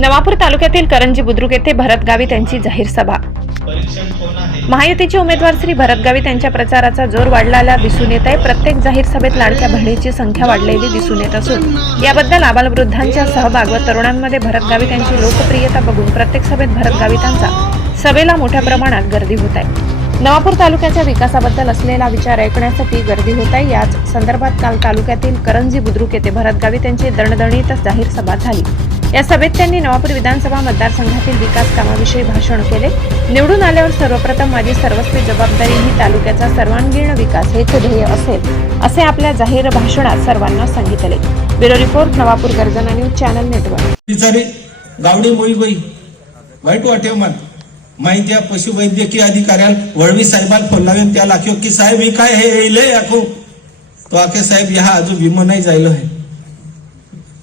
नवापूर तालुक्यातील करंजी बुद्रुक येथे भरत गावित यांची जाहीर सभा. महायुतीचे उमेदवार श्री भरत गावित यांच्या प्रचाराचा जोर वाढलेला दिसून येत आहे. प्रत्येक जाहीर सभेत लाडक्या बहिणीची संख्या वाढलेली दिसून येत असून याबद्दल आबालवृद्धांच्या सहभाग व तरुणांमध्ये भरत गावित यांची लोकप्रियता बघून प्रत्येक सभेत भरत गावितांचा सभेला मोठ्या प्रमाणात गर्दी होत आहे. नवापूर तालुक्याच्या विकासाबद्दल असलेला विचार ऐकण्यासाठी गर्दी होत आहे. याच संदर्भात काल तालुक्यातील करंजी बुद्रुक येथे भरत गावित यांची दणदणीत जाहीर सभा झाली. या सभेत त्यांनी नवापूर विधानसभा मतदारसंघातील विकास कामाविषयी भाषण केले. निवडून आल्यावर सर्वप्रथम माझी सर्वस्वी जबाबदारी ही तालुक्याचा सर्वांगीण विकास हेच ध्येय असेल असे आपल्या जाहीर भाषणात सर्वांना सांगितले. Bureau report Navapur Garjana news channel network. गावडी मोई वाईट वाटे माहिती पशुवैद्यकीय अधिकाऱ्याला वळवी साहेबाला फोन लावेन त्याला की साहेब हे काय हे येईल आखो. तो आखे साहेब ह्या अजून विमो नाही जायलो आहे.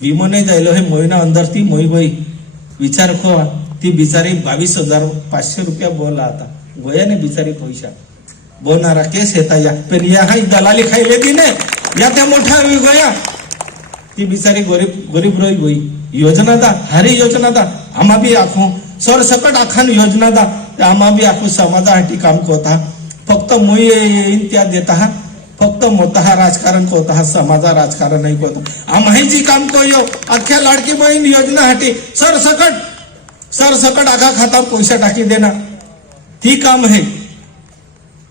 विमो नाही जायलो. हे मोहिना अंदर ती मोई बाई विचार खो ती बिचारी बावीस हजार पाचशे रुपया बोला आता. गोयाने बिचारी पैसा बोलणारा केस येता या पण या हा दलाली खायले ती ने या त्या मोठ्या गोया. ती बिचारी गरीब गरीब रोई गोई योजना दा हारी योजना दा. आम्हा बी आखू. सरसकट आखान योजना दा. आम्हा बी आखू समाजासाठी काम करता फक्त मुई येईन त्या देता. हा फक्त मोठा राजकारण करता हा समाजा राजकारण नाही करता आम्हाही जी काम कयो अख्ख्या लाडकी बहीण योजना हाटी सरसकट सरसकट आखा खाता पैसा टाकी देणार ती काम आहे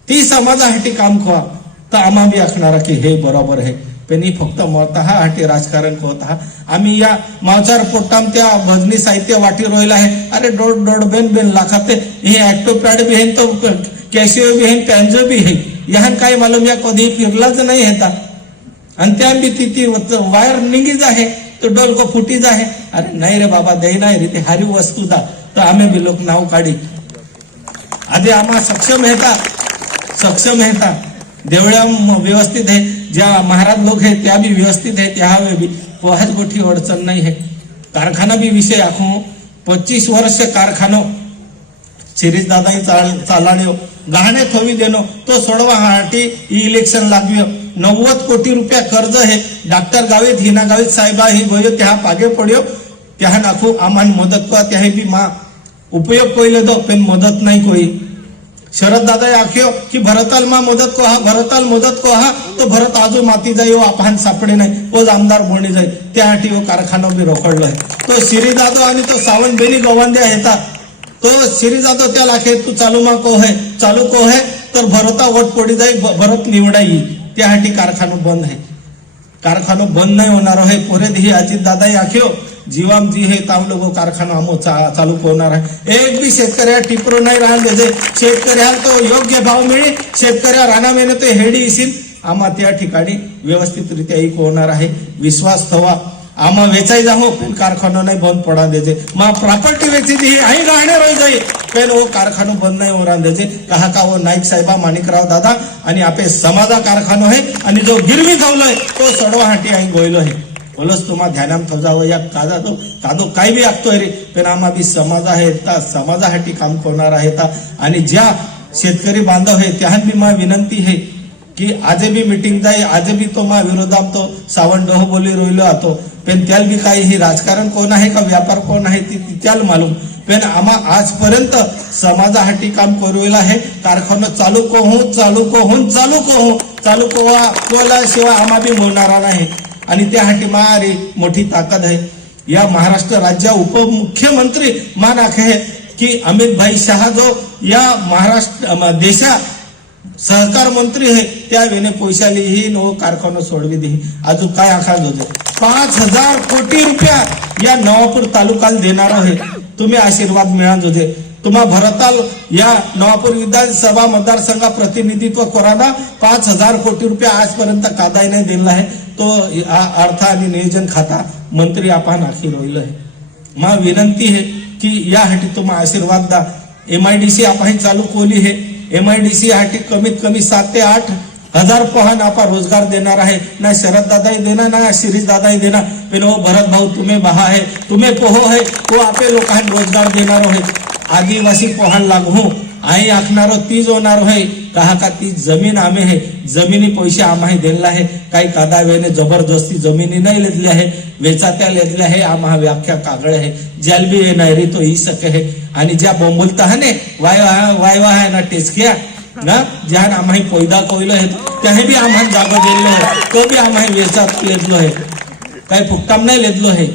ती समाजासाठी काम खवा. तर आम्हा बी असणार की हे बरोबर आहे पण फक्त मत हाटी राजकारण करत हा आम्ही या मावचार पोटाम त्या भजनी साहित्य वाटी रोयला आहे. अरे डोड डोड बेन बेन लाखाते हे ऍक्टोपॅड बी आहे तर कॅशिओ बी आहे पॅन्झो बी आहे याहन काय मालूम या कधी फिरलाच नाही हेता आणि त्या बी ती वायर निघीच आहे तो डोलको फुटीच आहे अरे नाही रे बाबा दे नाही रे ते हारी वस्तू दा. तर आम्ही बी लोक नाव काढी. आधी आम्हा सक्षम हेता सक्षम हेता देवळ्या व्यवस्थित आहे ज्या महाराज लोक आहेत त्या बी व्यवस्थित है. त्या हवे बी पोहाच गोठी अडचण नाही आहे कारखाना बी विषय आखू. पच्चीस वर्ष कारखानो. शिरीष दादा चालाण्यो गहाणे थोवी देणो तो सोडवा हाटी इलेक्शन लागव्य. नव्वद कोटी रुपया कर्ज हे. डॉक्टर गावित हिना गावित साहेबा ही गोयो त्या पागे पड्यो त्या नाखू आम्हाला मदत करा त्या बी मा उपयोग कोइले दो पण मदत नाही कोई. शरद दादा आख्यो की भरताल मा मदत को हा भरताल मदत को हा तो भरत आजू माती जाई आपान सापडे नाही. तो आमदार बोणी जाई त्यासाठी वो कारखाना बी रोखडलो तो शिरी जाधव आणि तो सावंत बेनी गवांद्या येतात तो श्री जाधव त्या लाखे तू चालू मा को है चालू को है तर भरता वट पोडी जाई भ- भरत येईल त्यासाठी कारखानो बंद आहे कारखानो बंद नाही होणार आहे. पोरे ही अजित दादा आख्यो जीवाम जी हे ताम लोक कारखाना आमो चा- चालू होणार आहे. एक बी शेतकऱ्या टिपरो नाही राहून द्यायचे शेतकऱ्याला तो योग्य भाव मिळेल. शेतकऱ्या राणा मेहनत हेडी येशील. आम्हा त्या ठिकाणी व्यवस्थितरित्या एक होणार आहे. विश्वास ठेवा. आम्हा वेचाई जाहो पण कारखानो नाही बंद पडा द्यायचे मा प्रॉपर्टी वेची ती आई गाणे रही जाई पण हो, वो कारखानो बंद नाही होणार द्यायचे कहा का वो नाईक साहेबा माणिकराव दादा आणि आपे समाजा कारखानो आहे आणि जो गिरवी ठेवलोय तो सडवा हाटी आई गोयलो आहे. बोलस तुम्हा ध्यानाम ठेवजावं या कादा तो कादो काय बी आखतोय रे. पण आम्हा बी समाज आहे ता समाजासाठी काम करणार आहे ता. आणि ज्या शेतकरी बांधव आहे त्या बी मा विनंती आहे की आज बी मीटिंग जाई आजे भी तो मा विरोधात तो सावण डोह हो बोली रोयलो आतो. पण त्याला बी काही ही राजकारण कोण आहे का व्यापार कोण आहे ती त्याला मालूम. पण आम्हा आजपर्यंत समाजासाठी काम करूला आहे कारखाना चालू को हो चालू को हो चालू को हो. चालू को कोला शिवाय आम्हा बी बोलणारा नाही. आणि त्यासाठी मारी मोठी ताकद आहे. या महाराष्ट्र राज्य उपमुख्यमंत्री मान आखे की अमित भाई शहा जो या महाराष्ट्र देशा सहकार मंत्री हे त्या वेने पैशाली ही नो कारखाना सोडवी दे अजून काय आखा होते पाच हजार कोटी रुपया या नवापूर तालुक्याला देणार आहे. तुम्ही आशीर्वाद मिळाल होते तुम्हा भरताल या नवापूर विधानसभा मतदारसंघा प्रतिनिधित्व कराना पाच हजार कोटी रुपया आजपर्यंत कादाय नाही दिला आहे. तो अर्थ आणि नियोजन खाता मंत्री आपण आखी होईल आहे. मा विनंती आहे की यासाठी तुम्हा आशीर्वाद दा एमआयडीसी आपण चालू कोली एम आय डी सी साठी कमीत कमी सात ते आठ हजार पहान आपा रोजगार देणार आहे. ना शरद दादाही देणार ना शिरीष दादाही देणार. पण हो भरत भाऊ तुम्ही बहा आहे. तुम्ही पोहो आहे. तो आपे लोकांना रोजगार देणार आहे. आदिवासी पोहान लागू. आई आखणारो तीच होणार होय कहा का ती जमीन आम्ही हे जमिनी पैसे आम्ही दिलेला आहे. काही कादा जबरदस्ती जमिनी नाही लेतली आहे. वेचात्या लेतल्या आहे. आम्हा व्याख्या कागळ आहे. जलबी बी नाही रे तो ही सके आहे. आणि ज्या बोंबलता हा ने वाय वाय वाय आहे ना टेचक्या ना ज्या आम्ही पैदा कोयलो आहे त्याही बी आम्हाला जागा दिलेलो आहे. तो बी आम्ही वेचात लेतलो आहे. काही फुक्काम नाही लेतलो आहे.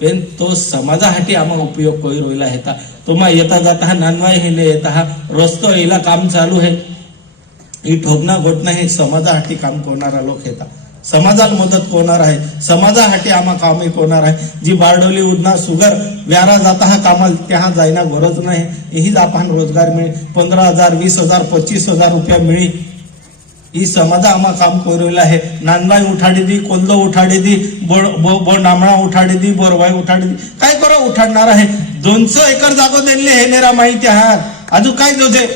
पण तो समाजासाठी आम्हा उपयोग करू रोयला येता तुम्हा येता जाता हा नानवाय हिले येता हा. रस्तो येला काम चालू आहे ही ठोकणं घोटणं हे समाजासाठी काम करणारा लोक येता समाजाला मदत कोणार आहे? समाजासाठी आम्हा कामे कोणार आहे? जी बारडोली उदना सुगर व्यारा जाता हा कामाल त्या जायना गरज नाही. हीच आपण रोजगार मिळे. पंधरा हजार वीस हजार पच्चीस हजार रुपया मिळी. ही समाजा आम्हा काम करेल आहे नांदवाई उठाडी दी कोल्लो उठाडे दी बोर बो- नामळा उठाडी दी बोरवाई उठाडे दी काय करो उठाडणार आहे दोनशे एकर जागो दिले हे नेरा माहिती आहात अजून काय जोजे